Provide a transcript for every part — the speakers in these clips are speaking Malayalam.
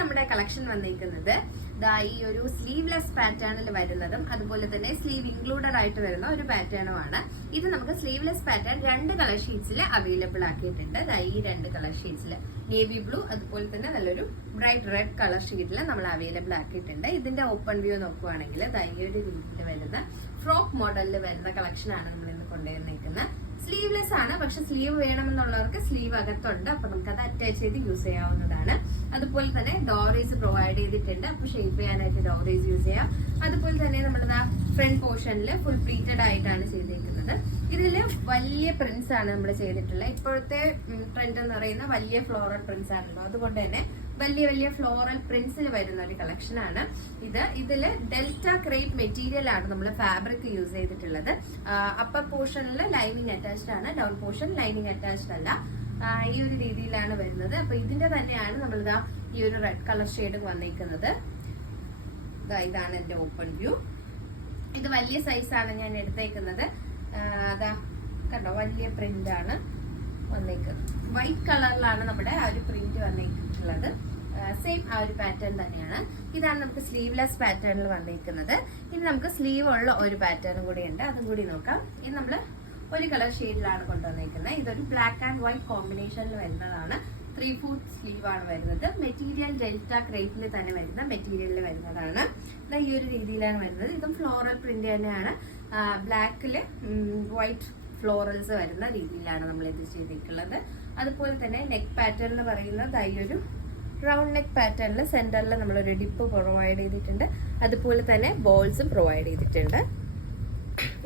നമ്മുടെ കളക്ഷൻ വന്നിരിക്കുന്നത് ഈ ഒരു സ്ലീവ്ലെസ് പാറ്റേണിൽ വരുന്നതും അതുപോലെ തന്നെ സ്ലീവ് ഇൻക്ലൂഡഡ് ആയിട്ട് വരുന്ന ഒരു പാറ്റേണുമാണ്. ഇത് നമുക്ക് സ്ലീവ്ലെസ് പാറ്റേൺ 2 കളർ ഷീറ്റ്സിൽ അവൈലബിൾ ആക്കിയിട്ടുണ്ട്. ഈ 2 കളർ ഷീറ്റ്സിൽ നേവി ബ്ലൂ അതുപോലെ തന്നെ നല്ലൊരു ബ്രൈറ്റ് റെഡ് കളർ ഷീറ്റിൽ നമ്മൾ അവൈലബിൾ ആക്കിയിട്ടുണ്ട്. ഇതിന്റെ ഓപ്പൺ വ്യൂ നോക്കുവാണെങ്കിൽ ഈ ഒരു രീതിയിൽ വരുന്ന ഫ്രോക്ക് മോഡലിൽ വരുന്ന കളക്ഷൻ ആണ് നമ്മൾ ഇന്ന് കൊണ്ടുവന്നിരിക്കുന്നത്. സ്ലീവ്ലെസ് ആണ്, പക്ഷെ സ്ലീവ് വേണമെന്നുള്ളവർക്ക് സ്ലീവ് അകത്തുണ്ട്, അപ്പൊ നമുക്ക് അത് അറ്റാച്ച് ചെയ്ത് യൂസ് ചെയ്യാവുന്നതാണ്. അതുപോലെ തന്നെ ഡോറീസ് പ്രൊവൈഡ് ചെയ്തിട്ടുണ്ട്, അപ്പൊ ഷേപ്പ് ചെയ്യാനായിട്ട് ഡോറീസ് യൂസ് ചെയ്യാം. അതുപോലെ തന്നെ നമ്മുടെ ഫ്രണ്ട് പോർഷനിൽ ഫുൾ പ്ലീറ്റഡ് ആയിട്ടാണ് ചെയ്തിരിക്കുന്നത്. ഇതില് വലിയ പ്രിന്റ്സ് ആണ് നമ്മൾ ചെയ്തിട്ടുള്ളത്. ഇപ്പോഴത്തെ ട്രെൻഡ് എന്ന് പറയുന്ന വലിയ ഫ്ലോറൽ പ്രിന്റ്സ് ആണല്ലോ, അതുകൊണ്ട് തന്നെ വലിയ വലിയ ഫ്ലോറൽ പ്രിന്റ്സിൽ വരുന്ന ഒരു കളക്ഷൻ ആണ് ഇത്. ഇതില് ഡെൽറ്റ ക്രേപ്പ് മെറ്റീരിയൽ ആണ് നമ്മൾ ഫാബ്രിക് യൂസ് ചെയ്തിട്ടുള്ളത്. അപ്പർ പോർഷനിൽ ലൈനിങ് അറ്റാച്ച്ഡ് ആണ്, ഡൗൺ പോർഷൻ ലൈനിങ് അറ്റാച്ച്ഡ് അല്ല. ഈ ഒരു രീതിയിലാണ് വരുന്നത്. അപ്പൊ ഇതിന്റെ തന്നെയാണ് നമ്മൾ ഈ ഒരു റെഡ് കളർ ഷെയ്ഡ് വന്നിരിക്കുന്നത്. ഇതാണ് എന്റെ ഓപ്പൺ വ്യൂ. ഇത് വലിയ സൈസാണ് ഞാൻ എടുത്തേക്കുന്നത്. കണ്ടോ, വലിയ പ്രിന്റ് ആണ് വന്നേക്കുന്നത്. വൈറ്റ് കളറിലാണ് നമ്മുടെ ആ ഒരു പ്രിന്റ് വന്നിട്ടുള്ളത്. സെയിം ആ ഒരു പാറ്റേൺ തന്നെയാണ്. ഇതാണ് നമുക്ക് സ്ലീവ്ലെസ് പാറ്റേണിൽ വന്നിരിക്കുന്നത്. ഇനി നമുക്ക് സ്ലീവ് ഉള്ള ഒരു പാറ്റേൺ കൂടി ഉണ്ട്, അതും കൂടി നോക്കാം. ഇത് നമ്മൾ ഒരു കളർ ഷെയ്ഡിലാണ് കൊണ്ടുവന്നിരിക്കുന്നത്. ഇതൊരു ബ്ലാക്ക് ആൻഡ് വൈറ്റ് കോമ്പിനേഷനിൽ വരുന്നതാണ്. 3/4 സ്ലീവ് ആണ് വരുന്നത്. മെറ്റീരിയൽ ഡെൽറ്റ ക്രേപ്പിൽ തന്നെ വരുന്ന മെറ്റീരിയലിൽ വരുന്നതാണ്. ഈ ഒരു രീതിയിലാണ് വരുന്നത്. ഇതും ഫ്ലോറൽ പ്രിന്റ് തന്നെയാണ്. ബ്ലാക്കില് വൈറ്റ് ഫ്ലോറൽസ് വരുന്ന രീതിയിലാണ് നമ്മൾ ഇത് ചെയ്തിട്ടുള്ളത്. അതുപോലെ തന്നെ നെക്ക് പാറ്റേൺ എന്ന് പറയുന്നത് ഈ ഒരു റൗണ്ട് നെക്ക് പാറ്റേണിൽ സെന്ററിൽ നമ്മളൊരു ഡിപ്പ് പ്രൊവൈഡ് ചെയ്തിട്ടുണ്ട്. അതുപോലെ തന്നെ ബോൾസും പ്രൊവൈഡ് ചെയ്തിട്ടുണ്ട്.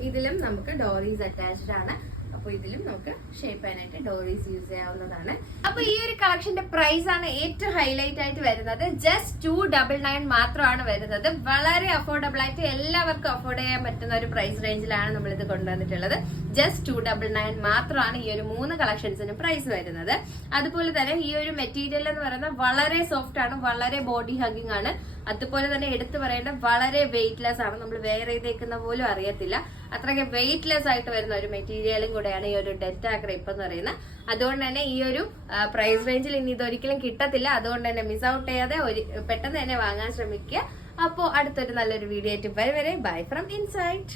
ഇതിലും നമുക്ക് ഡോറീസ് അറ്റാച്ച്ഡ് ആണ്. അപ്പൊ ഇതിലും നമുക്ക് ഷേപ്പ് ചെയ്യാനായിട്ട് ഡോറീസ് യൂസ് ചെയ്യാവുന്നതാണ്. അപ്പൊ ഈ ഒരു കളക്ഷന്റെ പ്രൈസ് ആണ് ഏറ്റവും ഹൈലൈറ്റ് ആയിട്ട് വരുന്നത്. ജസ്റ്റ് 299 മാത്രമാണ് വരുന്നത്. വളരെ അഫോർഡബിൾ ആയിട്ട് എല്ലാവർക്കും അഫോർഡ് ചെയ്യാൻ പറ്റുന്ന ഒരു പ്രൈസ് റേഞ്ചിലാണ് നമ്മൾ ഇത് കൊണ്ടുവന്നിട്ടുള്ളത്. ജസ്റ്റ് 299 മാത്രമാണ് ഈ ഒരു 3 കളക്ഷൻസിന് പ്രൈസ് വരുന്നത്. അതുപോലെ തന്നെ ഈ ഒരു മെറ്റീരിയൽ എന്ന് പറയുന്നത് വളരെ സോഫ്റ്റ് ആണ്, വളരെ ബോഡി ഹഗിങ് ആണ്. അതുപോലെ തന്നെ എടുത്തു പറയേണ്ട വളരെ വെയിറ്റ്ലെസ് ആണ്. നമ്മൾ വെയർ ചെയ്തേക്കുന്ന പോലും അറിയത്തില്ല, അത്രയ്ക്ക് വെയിറ്റ്ലെസ് ആയിട്ട് വരുന്ന ഒരു മെറ്റീരിയലും കൂടെയാണ് ഈ ഒരു ഡെൽറ്റ ക്രേപ്പ് എന്ന് പറയുന്നത്. അതുകൊണ്ട് തന്നെ ഈ ഒരു പ്രൈസ് റേഞ്ചിൽ ഇനി ഇതൊരിക്കലും കിട്ടത്തില്ല. അതുകൊണ്ട് തന്നെ മിസ് ഔട്ട് ചെയ്യാതെ പെട്ടെന്ന് തന്നെ വാങ്ങാൻ ശ്രമിക്കുക. അപ്പോൾ അടുത്തൊരു നല്ലൊരു വീഡിയോ ആയിട്ട് വരെ ബൈ ഫ്രം ഇൻസൈറ്റ്.